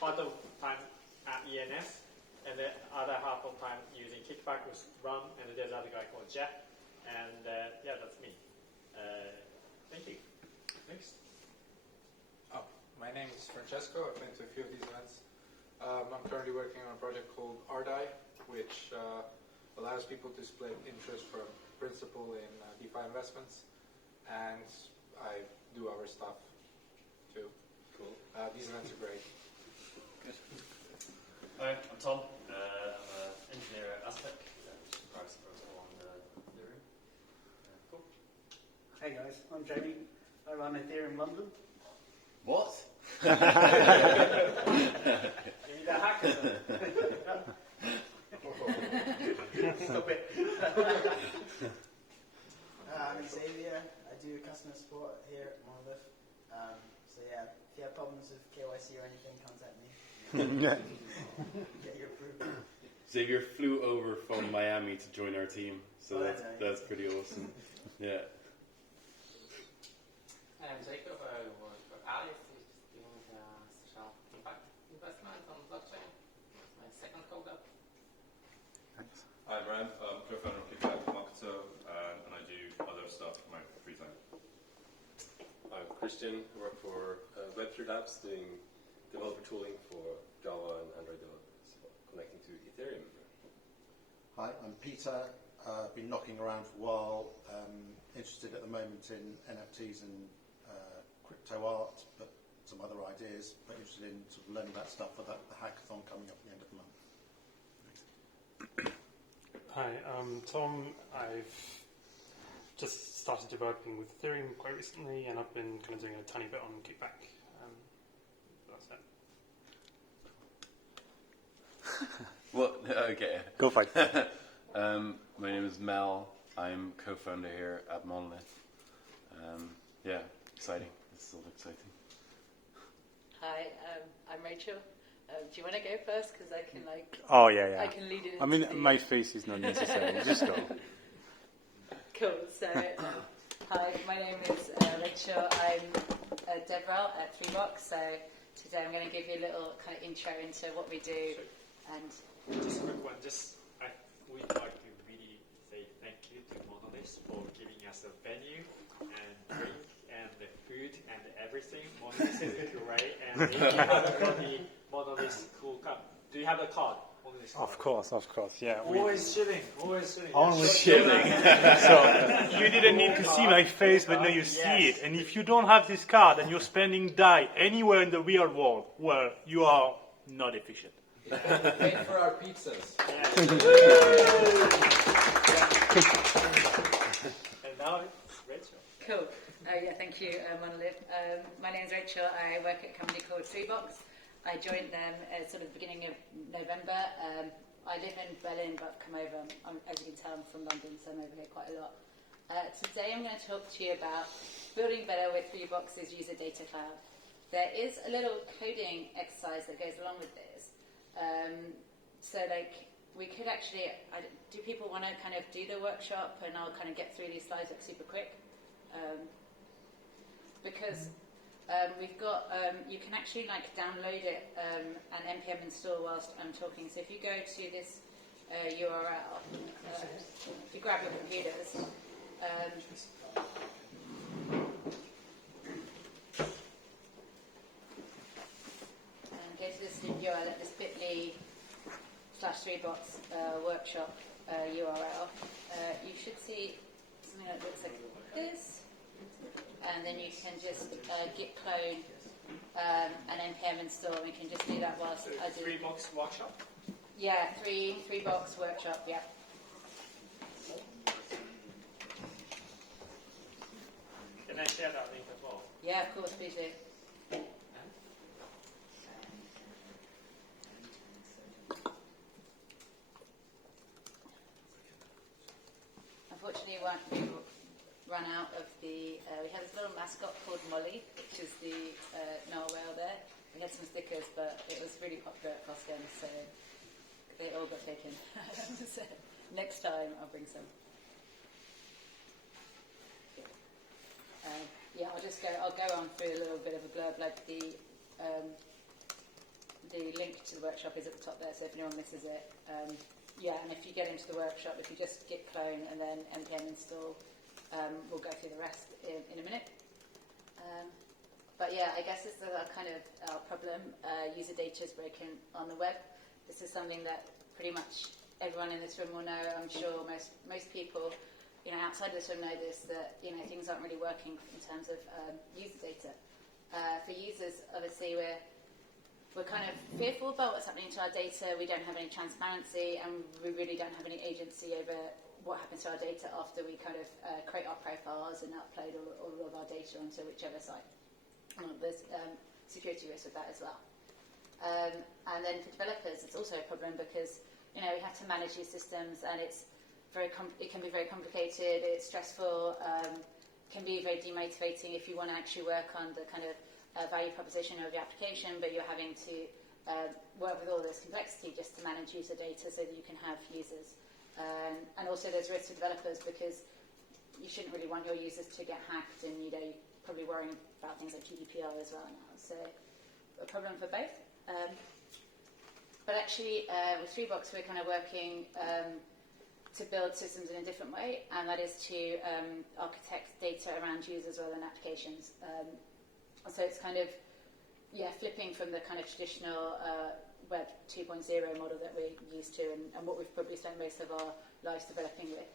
part of time at ENS, and the other half of time using Kickback with Run, and there's another guy called Jet, and yeah, that's me. Thank you. Next. Oh, my name is Francesco. I've been to a few of these events. I'm currently working on a project called RDI, which allows people to split interest from principal in DeFi investments, and I do other stuff too. Cool. These events are great. Good. Hi, I'm Tom. I'm an engineer at Aspect, which is a private protocol on Ethereum. Cool. Hey guys, I'm Jamie. I run Ethereum London. What? You need a hackathon. Stop it. I'm Xavier. I do customer support here at Monolith. So yeah, if you have problems with KYC or anything, contact me. Get your approval. Xavier flew over from Miami to join our team, so that's pretty awesome. Yeah. I'm Jacob. I work for Alice, which is doing social impact investment on blockchain. It's my second CodeUP. Thanks. Hi, Brian. I'm co-founder of Makoto, and I do other stuff in my free time. I'm Christian. I work for web3 Labs, doing developer tooling for Java and Android developers, connecting to Ethereum. Hi, I'm Peter. I've been knocking around for a while, interested at the moment in NFTs and crypto art, but some other ideas, but interested in sort of learning about stuff for the hackathon coming up at the end of the month. Hi, I'm Tom. I've just started developing with Ethereum quite recently, and I've been kind of doing a tiny bit on Kickback. That's it. Well, okay. Go for it. My name is Mel. I'm co-founder here at Monolith. Yeah, exciting. It's all exciting. Hi, I'm Rachel. Do you want to go first? Because I can Oh yeah. I can lead it. I mean, my face is not necessary. Just go. Cool. So, hi, my name is Rachel. I'm a DevRel at 3box. So today I'm going to give you a little kind of intro into what we do. And just a quick one. We'd like to really say thank you to Monolith for giving us a venue and drink and the food and everything. Monolith is great, and if you haven't got the Monolith cool cup, do you have the card? Of course, yeah. Always shilling. Always shilling. So you didn't need to see my face, but now you see it. And if you don't have this card and you're spending DAI anywhere in the real world, well, you are not efficient. Yeah. Wait for our pizzas. And now it's Rachel. Cool. Yeah, thank you, Monolith. My name is Rachel. I work at a company called 3box. I joined them at sort of the beginning of November. I live in Berlin, but come over. As you can tell, I'm from London, so I'm over here quite a lot. Today I'm going to talk to you about building better with 3box's user data cloud. There is a little coding exercise that goes along with this. We could actually, do people want to kind of do the workshop, and I'll kind of get through these slides super quick? Because we've got, you can actually download it and npm install whilst I'm talking. So if you go to this URL, if you grab your computers, and go to this URL at this bit.ly/3box workshop URL, you should see something that looks like this. And then you can just git clone and npm install. We can just do that whilst I do. 3box workshop? Yeah, 3box workshop. Yeah. Can I share that link as well? Yeah, of course, please do. Unfortunately, we run out of the, we have this little mascot called Molly, which is the narwhal there. We had some stickers, but it was really popular at Costco, so they all got taken. So next time I'll bring some. I'll go on through a little bit of a blurb, like the to the workshop is at the top there, so if anyone misses it, yeah, and if you get into the workshop, if you just git clone and then npm install, we'll go through the rest in a minute. But yeah, I guess this is our kind of our problem. User data is broken on the web. This is something that pretty much everyone in this room will know. I'm sure most people, outside of this room know this, that things aren't really working in terms of user data. For users, obviously, we're kind of fearful about what's happening to our data. We don't have any transparency, and we really don't have any agency over what happens to our data after we kind of create our profiles and upload all of our data onto whichever site. There's security risks with that as well. And then for developers, it's also a problem because we have to manage these systems, and it can be very complicated. It's stressful. Can be very demotivating if you want to actually work on the kind of value proposition of your application, but you're having to work with all this complexity just to manage user data so that you can have users. And also there's risks to developers because you shouldn't really want your users to get hacked, and you're probably worrying about things like GDPR as well now. So a problem for both. But actually with 3box we're kind of working to build systems in a different way, and that is to architect data around users rather than applications. So it's kind of, flipping from the kind of traditional Web 2.0 model that we're used to and what we've probably spent most of our lives developing with.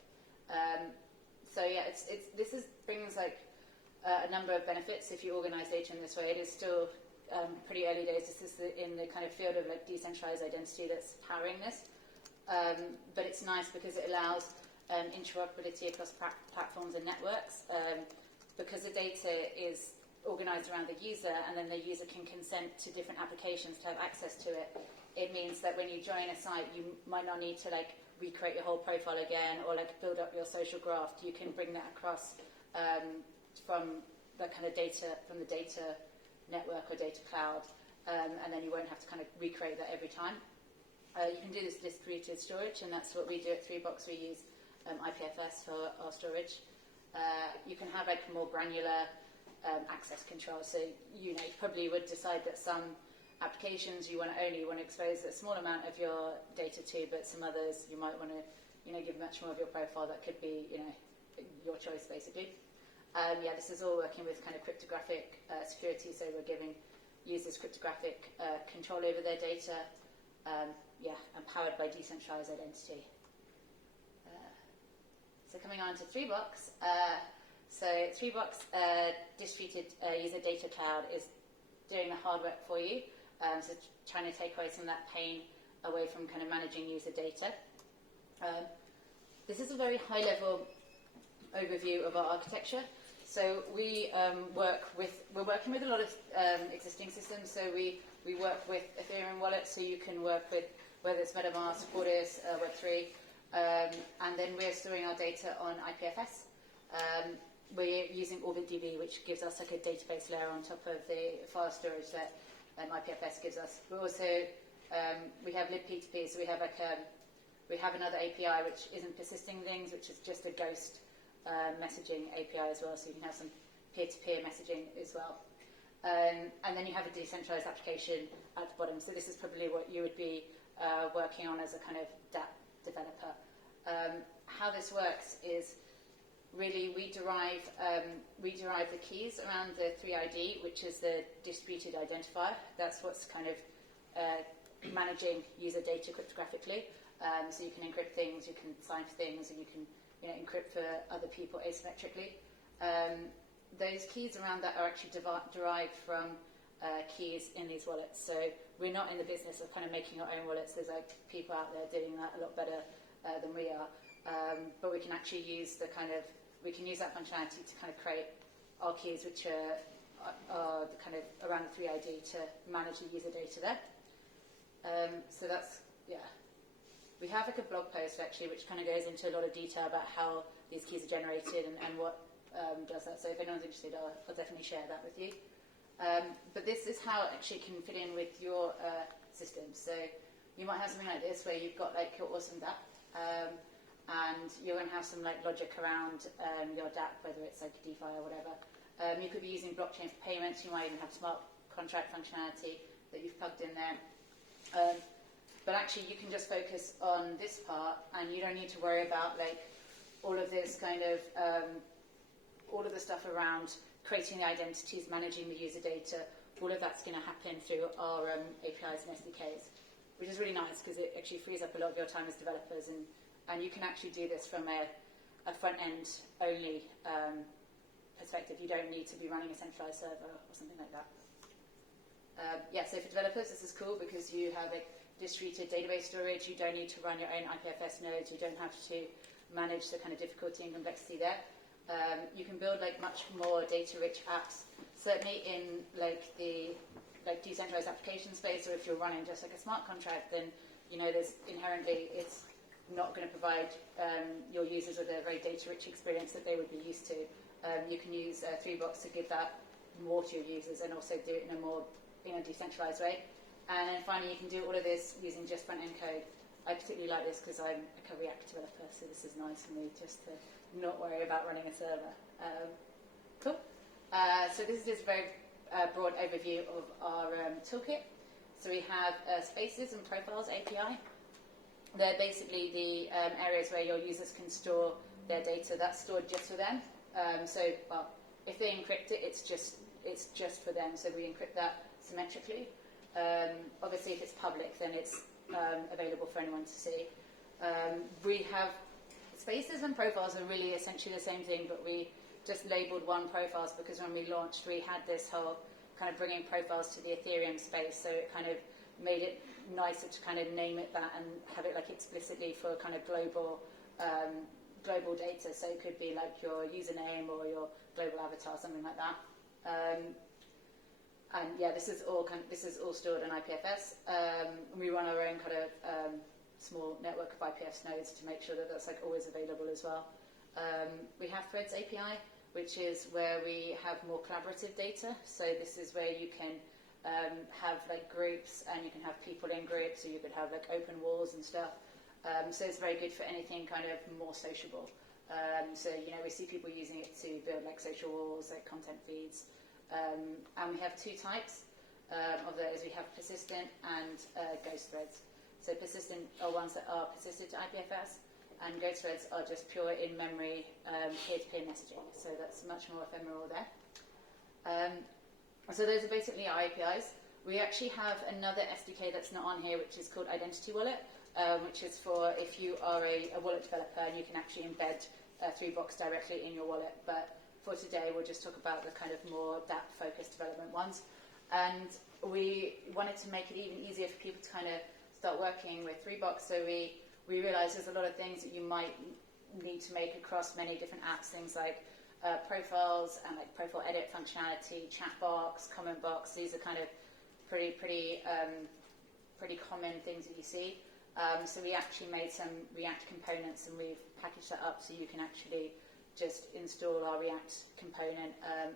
This brings like a number of benefits if you organise data in this way. It is still pretty early days. This is in the kind of field of like decentralised identity that's powering this. But it's nice because it allows interoperability across platforms and networks. Because the data is organised around the user, and then the user can consent to different applications to have access to it. It means that when you join a site, you might not need to like recreate your whole profile again or like build up your social graph. You can bring that across from the kind of data, from the data network or data cloud, and then you won't have to kind of recreate that every time. You can do this distributed storage, and that's what we do at 3box. We use IPFS for our storage. You can have like more granular access control. So you probably would decide that some applications you want to expose a small amount of your data to, but some others you might want to give much more of your profile. That could be your choice basically. This is all working with kind of cryptographic security. So we're giving users cryptographic control over their data. And powered by decentralized identity. So coming on to 3box. So 3box distributed user data cloud is doing the hard work for you. So trying to take away some of that pain away from kind of managing user data. This is a very high level overview of our architecture. So we're working with a lot of existing systems. So we work with Ethereum wallets, so you can work with whether it's MetaMask, Borders, Web3, and then we're storing our data on IPFS. We're using OrbitDB, which gives us like a database layer on top of the file storage that IPFS gives us. We also we have libp2p, so we have another API which isn't persisting things, which is just a ghost messaging API as well, so you can have some peer-to-peer messaging as well. And then you have a decentralized application at the bottom. So this is probably what you would be working on as a kind of dApp developer. How this works is really we derive the keys around the 3ID, which is the distributed identifier. That's what's kind of managing user data cryptographically. So you can encrypt things, you can sign for things, and you can encrypt for other people asymmetrically. Those keys around that are actually derived from keys in these wallets. So we're not in the business of kind of making our own wallets. There's like people out there doing that a lot better than we are. But we can actually use that functionality to kind of create our keys, which are the kind of around the 3ID to manage the user data there. So that's, we have like a blog post actually which kind of goes into a lot of detail about how these keys are generated and what does that. So if anyone's interested, I'll definitely share that with you. But this is how it actually can fit in with your system. So you might have something like this where you've got like your awesome dApp, and you're going to have some like logic around your dApp, whether it's like DeFi or whatever. You could be using blockchain for payments. You might even have smart contract functionality that you've plugged in there. But actually, you can just focus on this part, and you don't need to worry about like all of this kind of all of the stuff around creating the identities, managing the user data. All of that's going to happen through our APIs and SDKs, which is really nice because it actually frees up a lot of your time as developers, and you can actually do this from a front-end only perspective. You don't need to be running a centralized server or something like that. So for developers, this is cool because you have a distributed database storage. You don't need to run your own IPFS nodes. You don't have to manage the kind of difficulty and complexity there. You can build like much more data-rich apps. Certainly in like the decentralized application space, or if you're running just like a smart contract, then there's inherently it's not going to provide your users with a very data-rich experience that they would be used to. You can use 3box to give that more to your users and also do it in a decentralized way. And then finally, you can do all of this using just front-end code. I particularly like this because I'm a React developer, so this is nice for me just to not worry about running a server. Cool. So this is just a very broad overview of our toolkit. So we have Spaces and Profiles API. They're basically the areas where your users can store their data. That's stored just for them. If they encrypt it, it's just for them. So we encrypt that symmetrically. Obviously, if it's public, then it's available for anyone to see. We have Spaces and Profiles are really essentially the same thing, but we just labeled one profiles because when we launched, we had this whole kind of bringing profiles to the Ethereum space. So it kind of made it nicer to kind of name it that and have it like explicitly for kind of global data. So it could be like your username or your global avatar, something like that. And yeah, this is all stored in IPFS. We run our own kind of small network of IPFS nodes to make sure that that's like always available as well. We have Threads API, which is where we have more collaborative data. So this is where you can have like groups, and you can have people in groups, or you could have like open walls and stuff. So it's very good for anything kind of more sociable. So we see people using it to build like social walls, like content feeds. And we have two types of those. We have persistent and ghost threads. So persistent are ones that are persisted to IPFS, and ghost threads are just pure in-memory peer-to-peer messaging. So that's much more ephemeral there. So those are basically our APIs. We actually have another SDK that's not on here, which is called Identity Wallet, which is for if you are a wallet developer and you can actually embed 3box directly in your wallet. But for today, we'll just talk about the kind of more DApp-focused development ones. And we wanted to make it even easier for people to kind of start working with 3box. So we realized there's a lot of things that you might need to make across many different apps, things like profiles and like profile edit functionality, chat box, comment box. These are kind of pretty common things that you see. So we actually made some React components, and we've packaged that up so you can actually just install our React component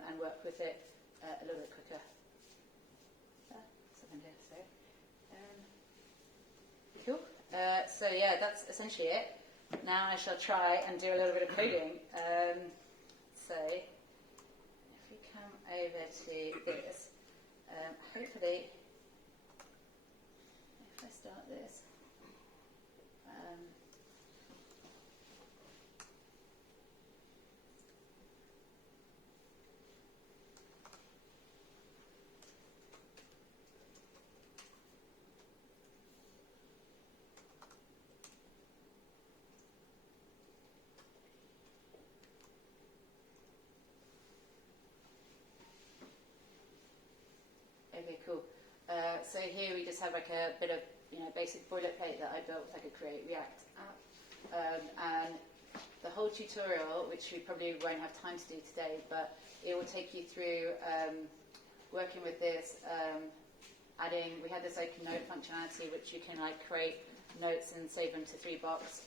and work with it a little bit quicker. Cool. So yeah, that's essentially it. Now I shall try and do a little bit of coding. So if we come over to this, hopefully, if I start this. Okay, cool. So here we just have like a bit of basic boilerplate that I built with like a Create React app, and the whole tutorial, which we probably won't have time to do today, but it will take you through working with this, we had this like note functionality which you can like create notes and save them to 3box,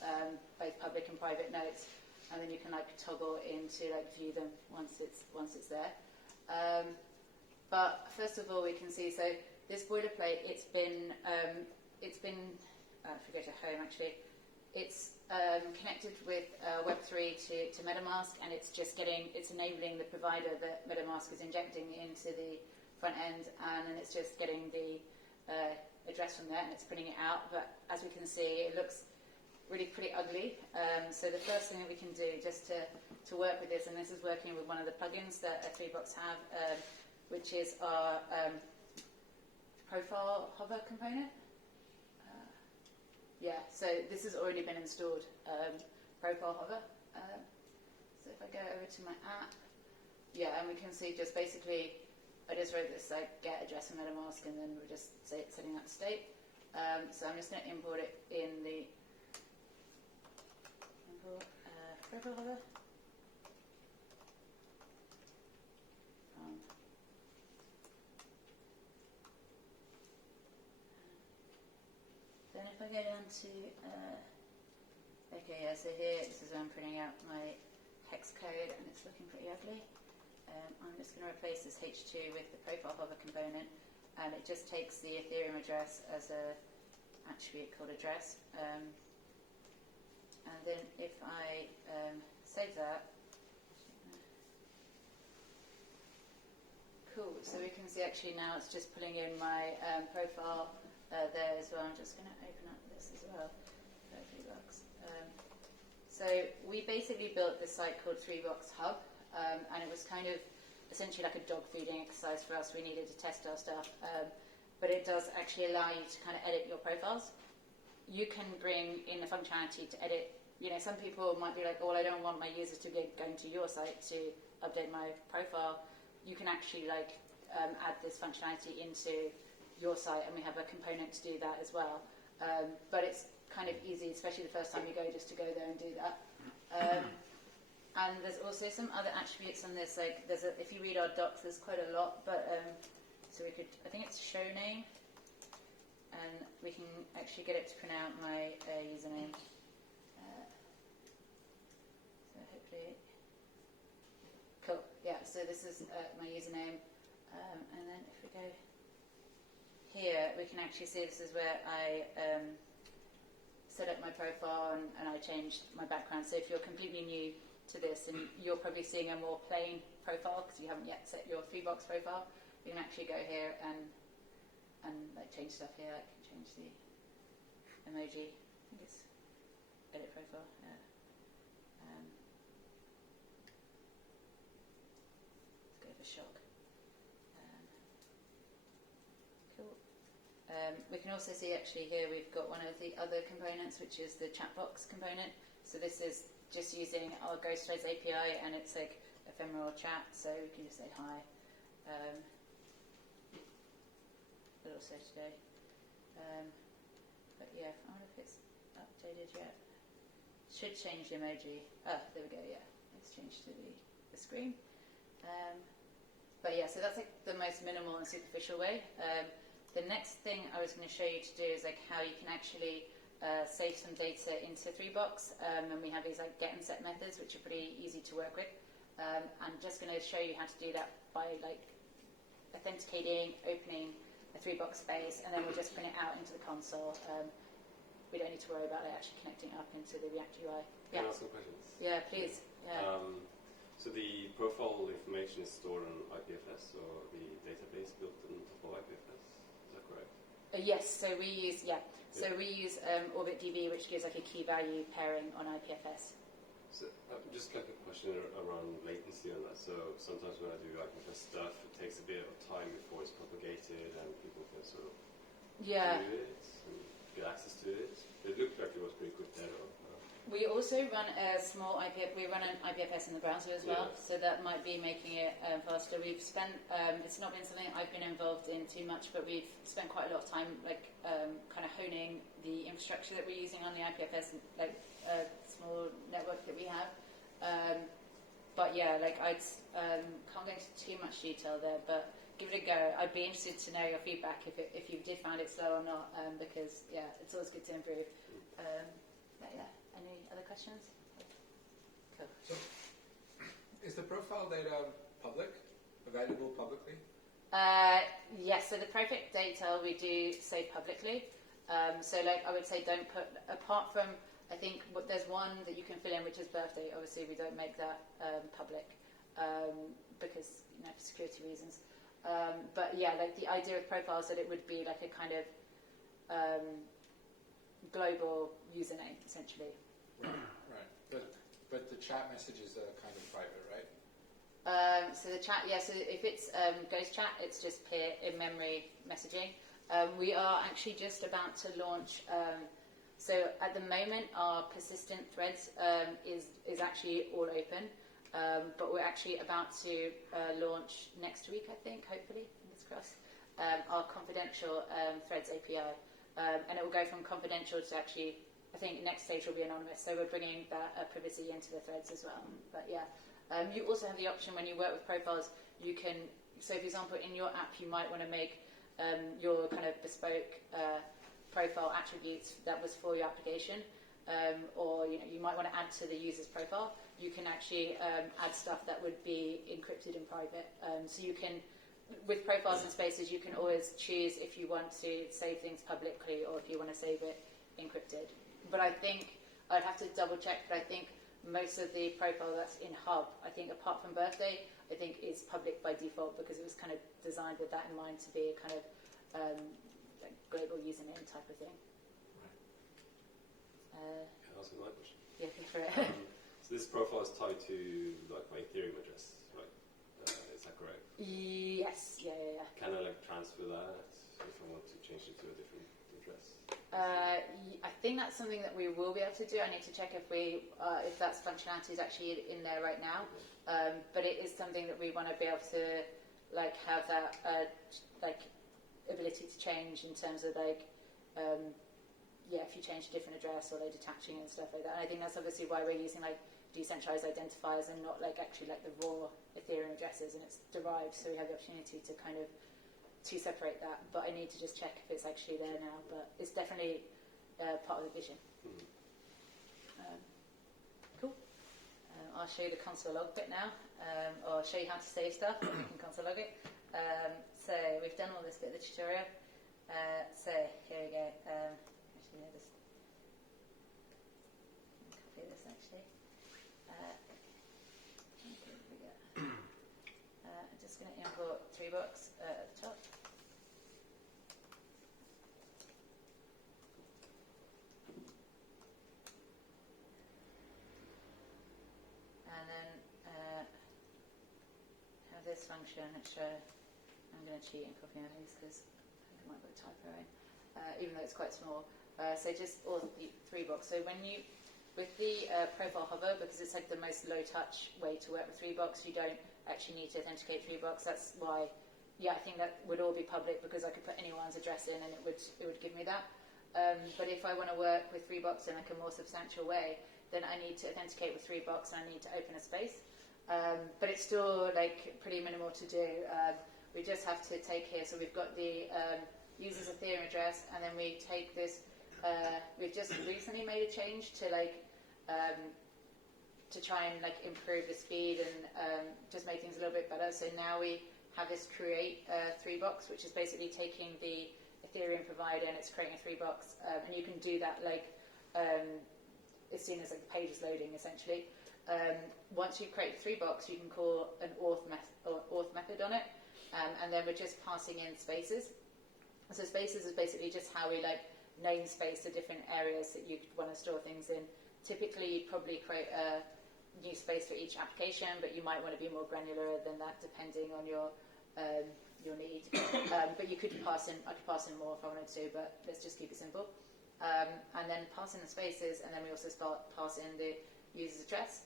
both public and private notes, and then you can like toggle into like view them once it's there. But first of all, we can see, so this boilerplate, it's been if we go to home actually, it's connected with web3 to MetaMask, and it's enabling the provider that MetaMask is injecting into the front end, and then it's just getting a address from there, and it's printing it out. But as we can see, it looks really pretty ugly. So the first thing that we can do just to work with this, and this is working with one of the plugins that Freebox have, which is our profile hover component. Yeah, so this has already been installed, profile hover. So if I go over to my app, yeah, and we can see just basically, I just wrote this like get address and MetaMask, and then we're just setting that state. So I'm just going to import it in the profile hover. Then if I go down to, okay, yeah, so here, this is where I'm printing out my hex code, and it's looking pretty ugly. I'm just going to replace this H2 with the profile hover component, and it just takes the Ethereum address as a attribute called address. And then if I save that, cool, so we can see actually now it's just pulling in my profile there as well. I'm just going to open up this as well. So we basically built this site called 3Box Hub, and it was kind of essentially like a dog feeding exercise for us. We needed to test our stuff, but it does actually allow you to kind of edit your profiles. You can bring in the functionality to edit. You know, some people might be like, oh, well, I don't want my users to be going to your site to update my profile. You can actually like add this functionality into your site, and we have a component to do that as well. But it's kind of easy, especially the first time you go, just to go there and do that. And there's also some other attributes on this. Like, if you read our docs, there's quite a lot. But so we could, I think it's show name, and we can actually get it to print out my username. So hopefully, cool. Yeah. So this is my username, and then if we go here, we can actually see this is where I set up my profile and I changed my background. So if you're completely new to this and you're probably seeing a more plain profile because you haven't yet set your 3Box profile, you can actually go here and like change stuff here. I can change the emoji. I think it's edit profile. Yeah. Let's go for shock. Cool. We can also see actually here we've got one of the other components, which is the chat box component. So this is just using our Ghostwrite API, and it's like ephemeral chat, so we can just say hi. But also today. But yeah, I wonder if it's updated yet. Should change the emoji. Oh, there we go, yeah. It's changed to the screen. But yeah, so that's like the most minimal and superficial way. The next thing I was going to show you to do is like how you can actually save some data into 3Box, and we have these like get and set methods, which are pretty easy to work with. I'm just going to show you how to do that by like authenticating, opening a 3Box space, and then we'll just print it out into the console. We don't need to worry about it actually connecting up into the React UI. Can I ask some questions? Yeah, please. Yeah. So the profile information is stored on IPFS, or the database built on top of IPFS. Is that correct? Yes. So we use we use OrbitDB, which gives like a key value pairing on IPFS. So just like a question around latency on that. So sometimes when I do IPFS stuff, it takes a bit of time before it's propagated and people can sort of view it and get access to it. It looked like it was pretty quick there. We also run a small IPFS. We run an IPFS in the browser as well, so that might be making it faster. We've spent. It's not been something I've been involved in too much, but we've spent quite a lot of time, like, kind of honing the infrastructure that we're using on the IPFS, like small network that we have. But yeah, like I can't go into too much detail there, but give it a go. I'd be interested to know your feedback if you did find it slow or not, because yeah, it's always good to improve. But yeah. Any other questions? Cool. So, is the profile data public, available publicly? Yes, so the profile data we do save publicly. So like I would say don't put, apart from, I think there's one that you can fill in, which is birthday. Obviously we don't make that public because, you know, for security reasons. But yeah, like the idea of profiles that it would be like a kind of global username, essentially. Right. But the chat messages are kind of private, right? So the chat, so if it's Ghost Chat, it's just peer in-memory messaging. We are actually just about to launch, so at the moment our persistent threads is actually all open, but we're actually about to launch next week, I think, hopefully, fingers crossed, our confidential threads API. And it will go from confidential to actually, I think next stage will be anonymous, so we're bringing that privacy into the threads as well. But yeah. You also have the option when you work with profiles, you can, so for example in your app you might want to make your kind of bespoke profile attributes that was for your application, or you might want to add to the user's profile. You can actually add stuff that would be encrypted and private. So you can, with profiles and spaces, you can always choose if you want to save things publicly or if you want to save it encrypted. But I think, I'd have to double check, but I think most of the profile that's in Hub, I think apart from birthday, I think is public by default because it was kind of designed with that in mind to be a kind of like global username type of thing. Can I ask another question? Yeah, go for it. So this profile is tied to like my Ethereum address, right? Is that correct? Yes, yeah. Can I like transfer that if I want to change it to a different address? I think that's something that we will be able to do. I need to check if if that functionality is actually in there right now. But it is something that we want to be able to like have that like ability to change in terms of like if you change a different address or like detaching and stuff like that. And I think that's obviously why we're using like decentralized identifiers and not like actually like the raw Ethereum addresses, and it's derived, so we have the opportunity to kind of to separate that, but I need to just check if it's actually there now. But it's definitely part of the vision. Cool. I'll show you the console log bit now, or show you how to save stuff, and we can console log it. So we've done all this bit of the tutorial. So here we go. Actually, just copy this actually. I'm just going to import 3 bucks at the top. And then have this function which I'm going to cheat and copy and paste because I think I might put a typo in, even though it's quite small. So just all the 3 box. So when you, with the profile hover, because it's like the most low touch way to work with 3 box, you don't actually need to authenticate 3 box. That's why, I think that would all be public because I could put anyone's address in and it would give me that. But if I want to work with 3 box in like a more substantial way, then I need to authenticate with 3 box and I need to open a space. But it's still like pretty minimal to do. We just have to take here, so we've got the user's Ethereum address, and then we take this, we've just recently made a change to like, to try and like improve the speed and just make things a little bit better. So now we have this create 3 box, which is basically taking the Ethereum provider and it's creating a 3 box, and you can do that like as soon as like the page is loading, essentially. Once you create 3 box, you can call an auth method on it, and then we're just passing in spaces. So spaces is basically just how we like namespace the different areas that you want to store things in. Typically, you'd probably create a new space for each application, but you might want to be more granular than that, depending on your need. But you could pass in. I could pass in more if I wanted to, but let's just keep it simple. And then pass in the spaces, and then we also start pass in the user's address.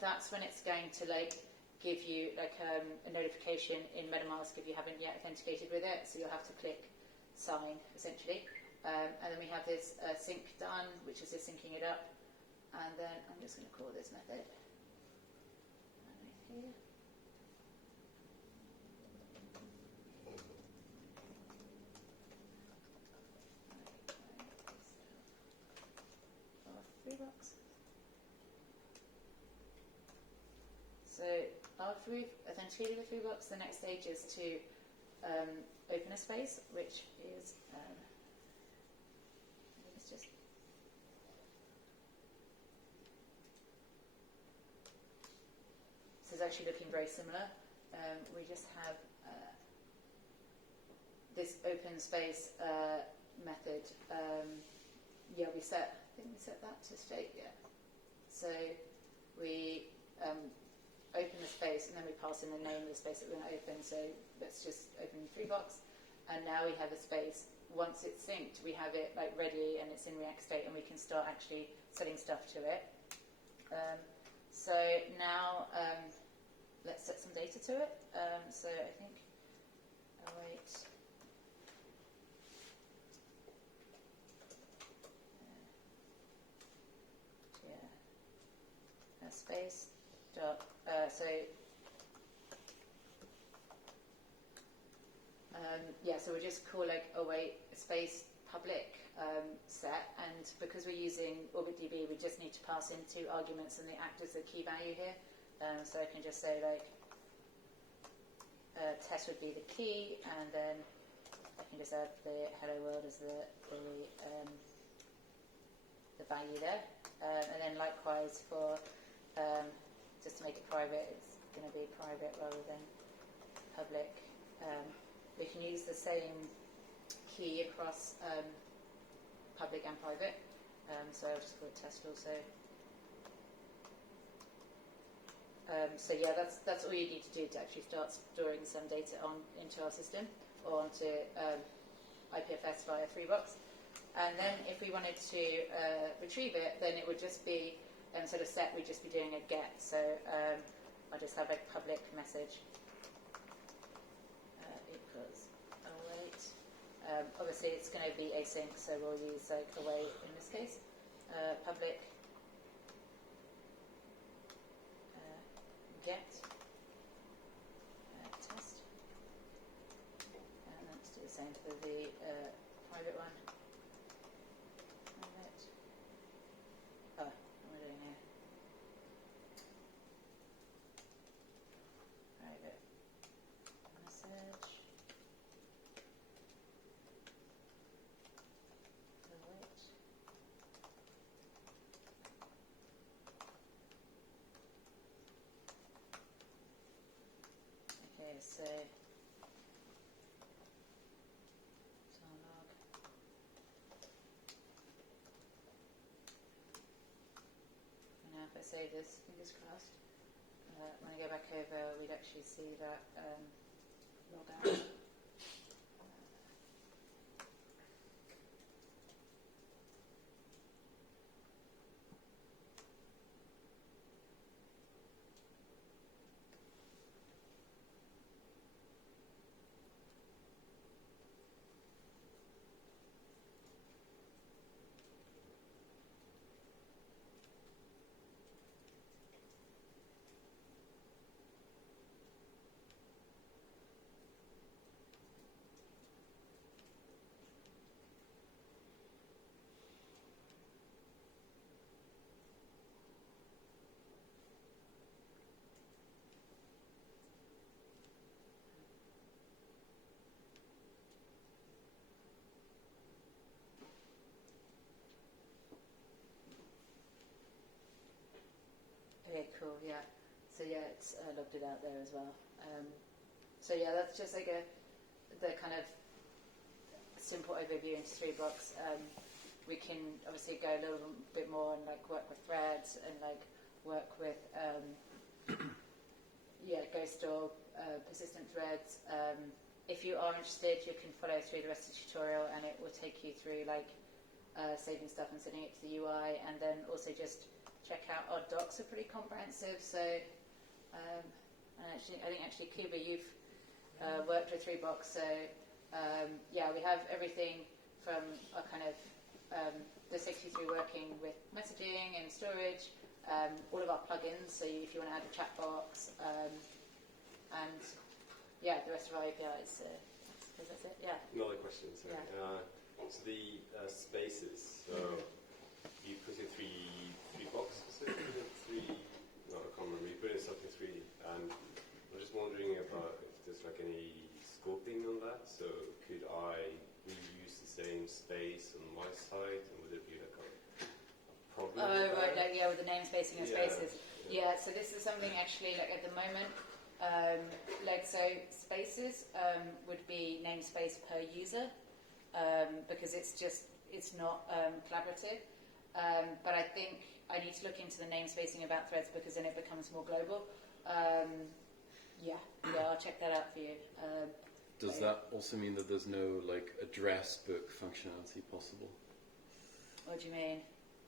That's when it's going to like give you like a notification in MetaMask if you haven't yet authenticated with it. So you'll have to click sign essentially, and then we have this sync done, which is just syncing it up. And then I'm just going to call this method. Here. So after we've authenticated the 3 box, the next stage is to open a space, which is it's just this is actually looking very similar. We just have this open space method, yeah, I think we set that to state, yeah. So we open the space and then we pass in the name of the space that we're going to open. So let's just open the 3-box, and now we have a space. Once it's synced, we have it like ready and it's in React state, and we can start actually setting stuff to it. So now let's set some data to it. So I think, await. Yeah. Space dot. Yeah, so we'll just call like await space public set, and because we're using OrbitDB, we just need to pass in 2 arguments, and they act as the key value here. So I can just say like test would be the key, and then I can just add the hello world as the value there, and then likewise for just to make it private, it's going to be private rather than public. We can use the same key across public and private, so I'll just call it test also. So yeah, that's all you need to do to actually start storing some data into our system or onto IPFS via 3-box. And then if we wanted to retrieve it, then it would just be instead of set, we'd just be doing a get. So I'll just have a public message equals await. Obviously, it's going to be async, so we'll use like await in this case. Public get test, and let's do the same for the private one. Private. Oh, what am I doing here? Private message. Await. Okay, so log. Now if I save this, fingers crossed, when I go back over, we'd actually see that log out. Okay, cool, yeah. So yeah, it's logged it out there as well. So yeah, that's just like the kind of simple overview into 3-box. We can obviously go a little bit more and like work with threads and like work with go store persistent threads. If you are interested, you can follow through the rest of the tutorial, and it will take you through like saving stuff and sending it to the UI, and then also just check out our docs are pretty comprehensive. So and actually, I think actually Kuba, you've worked with 3-box, so yeah, we have everything from our kind of the 63 working with messaging and storage, all of our plugins, so if you want to add a chat box, and yeah, the rest of our APIs. That's it, yeah. Another question, sorry. Yeah. So the spaces, so you put in 3 boxes, so you put in 3, no, I can't remember, you put in something 3D, and I'm just wondering about if there's like any scoping on that, so could I reuse the same space on my site, and would it be like a problem? Oh, right, like, yeah, with the namespacing of spaces. Yeah. Yeah, so this is something actually, like at the moment, so spaces would be namespace per user. because it's not collaborative. But I think I need to look into the namespacing about threads because then it becomes more global. I'll check that out for you. Does that also mean that there's no like address book functionality possible? What do you mean?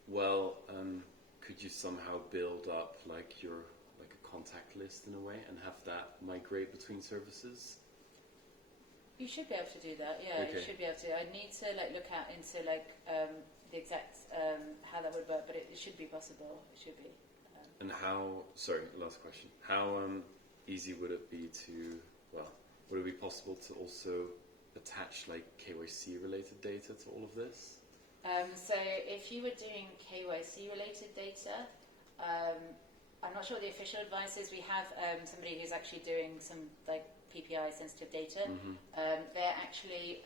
Well, could you somehow build up like a contact list in a way and have that migrate between services? You should be able to do that. Yeah, Okay. You should be able to. I need to look out into the exact how that would work, but it should be possible. It should be. And how? Sorry, last question. How easy would it be to? Well, would it be possible to also attach like KYC related data to all of this? So if you were doing KYC related data, I'm not sure what the official advice is. We have somebody who's actually doing some like PPI sensitive data. They're actually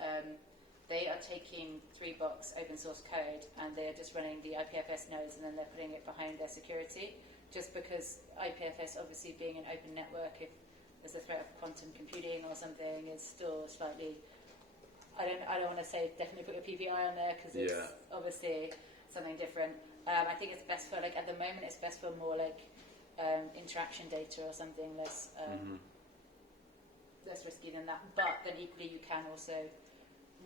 they are taking 3-box open source code and they're just running the IPFS nodes and then they're putting it behind their security. Just because IPFS, obviously being an open network, if there's a threat of quantum computing or something, is still slightly. I don't want to say definitely put your PPI on there because it's obviously something different. I think it's best for like at the moment it's best for more like interaction data or something less less risky than that. But then equally you can also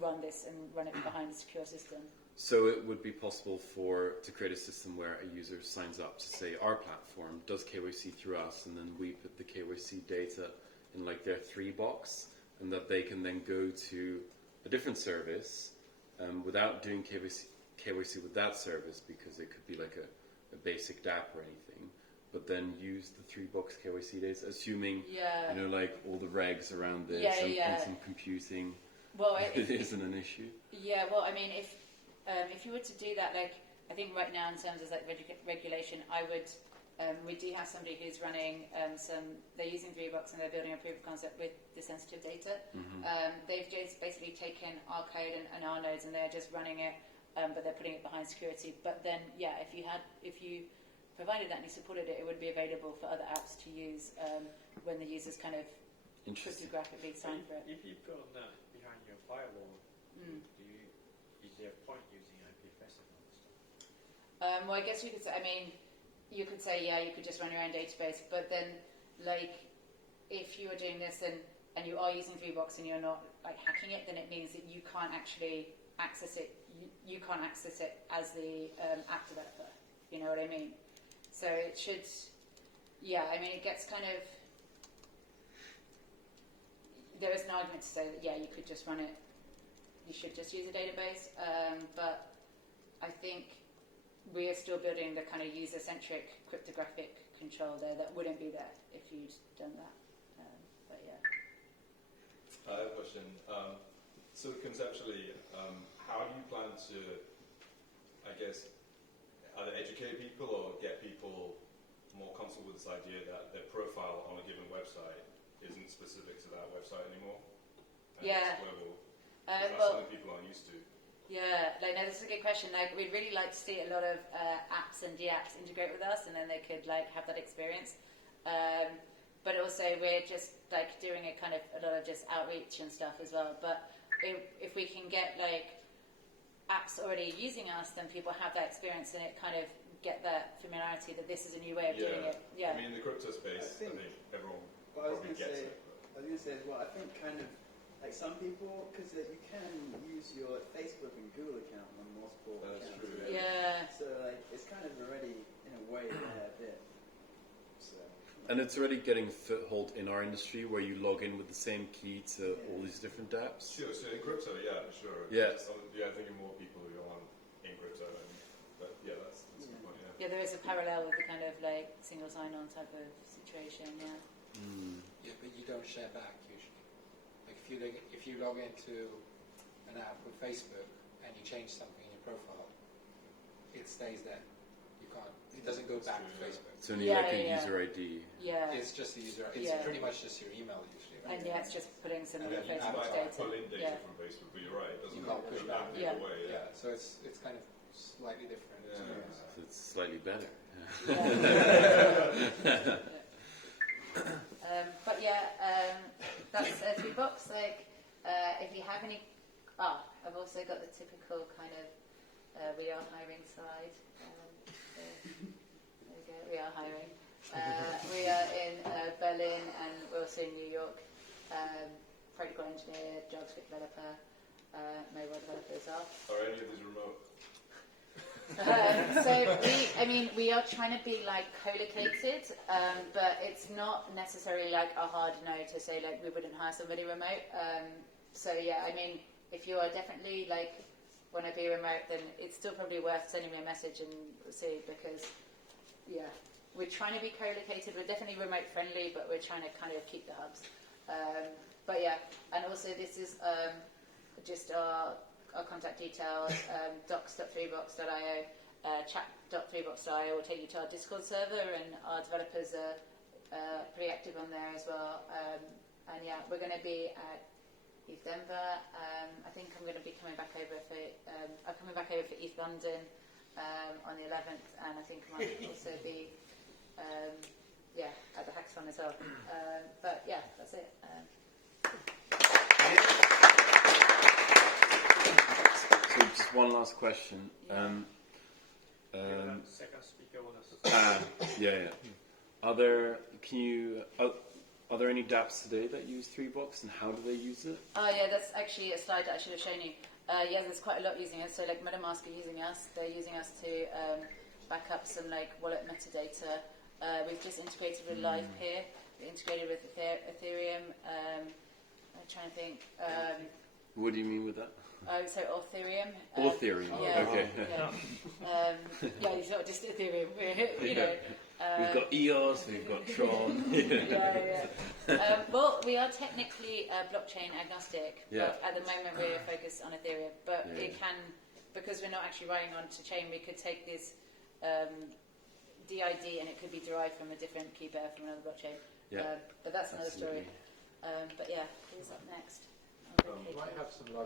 run this and run it behind a secure system. So it would be possible to create a system where a user signs up to say our platform, does KYC through us, and then we put the KYC data in like their 3-box, and that they can then go to a different service without doing KYC with that service, because it could be like a basic DApp or anything, but then use the 3-box KYC data, assuming like all the regs around this and quantum computing isn't an issue. Yeah, well, I mean, if you were to do that, like I think right now in terms of like regulation, I would. We do have somebody who's running they're using 3-box and they're building a proof of concept with the sensitive data. They've just basically taken our code and our nodes and they're just running it, but they're putting it behind security. But then, if you provided that and you supported it, it would be available for other apps to use when the user's kind of cryptographically signed for it. If you put that behind your firewall, is there a point using IPFS and all that stuff? Well, I guess you could say, you could say, you could just run your own database, but then, like, if you are doing this and you are using 3-box and you're not, like, hacking it, then it means that you can't actually access it. You can't access it as the app developer. You know what I mean? So it should, it gets kind of, there is an argument to say that, you could just run it, you should just use a database, but I think we are still building the kind of user-centric cryptographic control there that wouldn't be there if you'd done that. But yeah. I have a question. So conceptually, how do you plan to, I guess, either educate people or get people more comfortable with this idea that their profile on a given website isn't specific to that website anymore? And it's global. That's something people aren't used to. Yeah, this is a good question. Like, we'd really like to see a lot of apps and DApps integrate with us, and then they could have that experience. But also, we're just doing a lot of just outreach and stuff as well. But if we can get apps already using us, then people have that experience, and it kind of get that familiarity that this is a new way of doing it. Yeah. I mean, in the crypto space, I think everyone probably gets it. I was going to say as well, I think some people, because you can use your Facebook and Google account on multiple accounts. That's true. Yeah. So it's kind of already in a way there a bit. So. And it's already getting foothold in our industry where you log in with the same key to all these different dApps. Sure, so in crypto, for sure. Yeah. I think more people who are in crypto, but that's a good point, Yeah, there is a parallel with the kind of single sign-on type of situation, Yeah, but you don't share back usually. If you log into an app with Facebook and you change something in your profile, it stays there. You can't. It doesn't go back to Facebook. It's only a user ID. Yeah. It's just a user. It's pretty much just your email usually. Right? And it's just putting some of your you Facebook might data. pull in data from Facebook, but you're right. It doesn't go back the other way. Yeah. So it's kind of slightly different. So it's slightly better. But that's 3-box. If you have any, I've also got the typical kind of we are hiring slide. So there we go. We are hiring. We are in Berlin and we're also in New York. Protocol engineer, JavaScript developer, mobile developer as well. Are any of these remote? So we are trying to be like co-located, but it's not necessarily like a hard no to say like we wouldn't hire somebody remote. So yeah, I mean, if you are definitely like want to be remote, then it's still probably worth sending me a message and see, because yeah, we're trying to be co-located. We're definitely remote friendly, but we're trying to kind of keep the hubs. But yeah, and also this is just our contact details, docs.3box.io, chat.3box.io will take you to our Discord server, and our developers are pretty active on there as well. And yeah, we're going to be at East Denver. I think I'm going to be coming back over for East London on the 11th, and I think I might also be at the hackathon as well. But yeah, that's it. So just one last question. Second speaker was Yeah. Are there any dApps today that use 3box, and how do they use it? Oh yeah, that's actually a slide that I should have shown you. Yeah, there's quite a lot using it. So like MetaMask are using us. They're using us to back up some like wallet metadata. We've just integrated with LivePeer. We integrated with Ethereum. I'm trying to think. What do you mean with that? So Ethereum. Ethereum. Yeah, Okay. Yeah, it's not just Ethereum. You know. We've got EOS, we've got Tron. Well, we are technically blockchain agnostic, Yeah. but at the moment we're focused on Ethereum. But it can, because we're not actually running onto chain, we could take this DID and it could be derived from a different key pair from another blockchain. Yeah. But that's another Absolutely. story. But yeah, who's up next? We might have some luck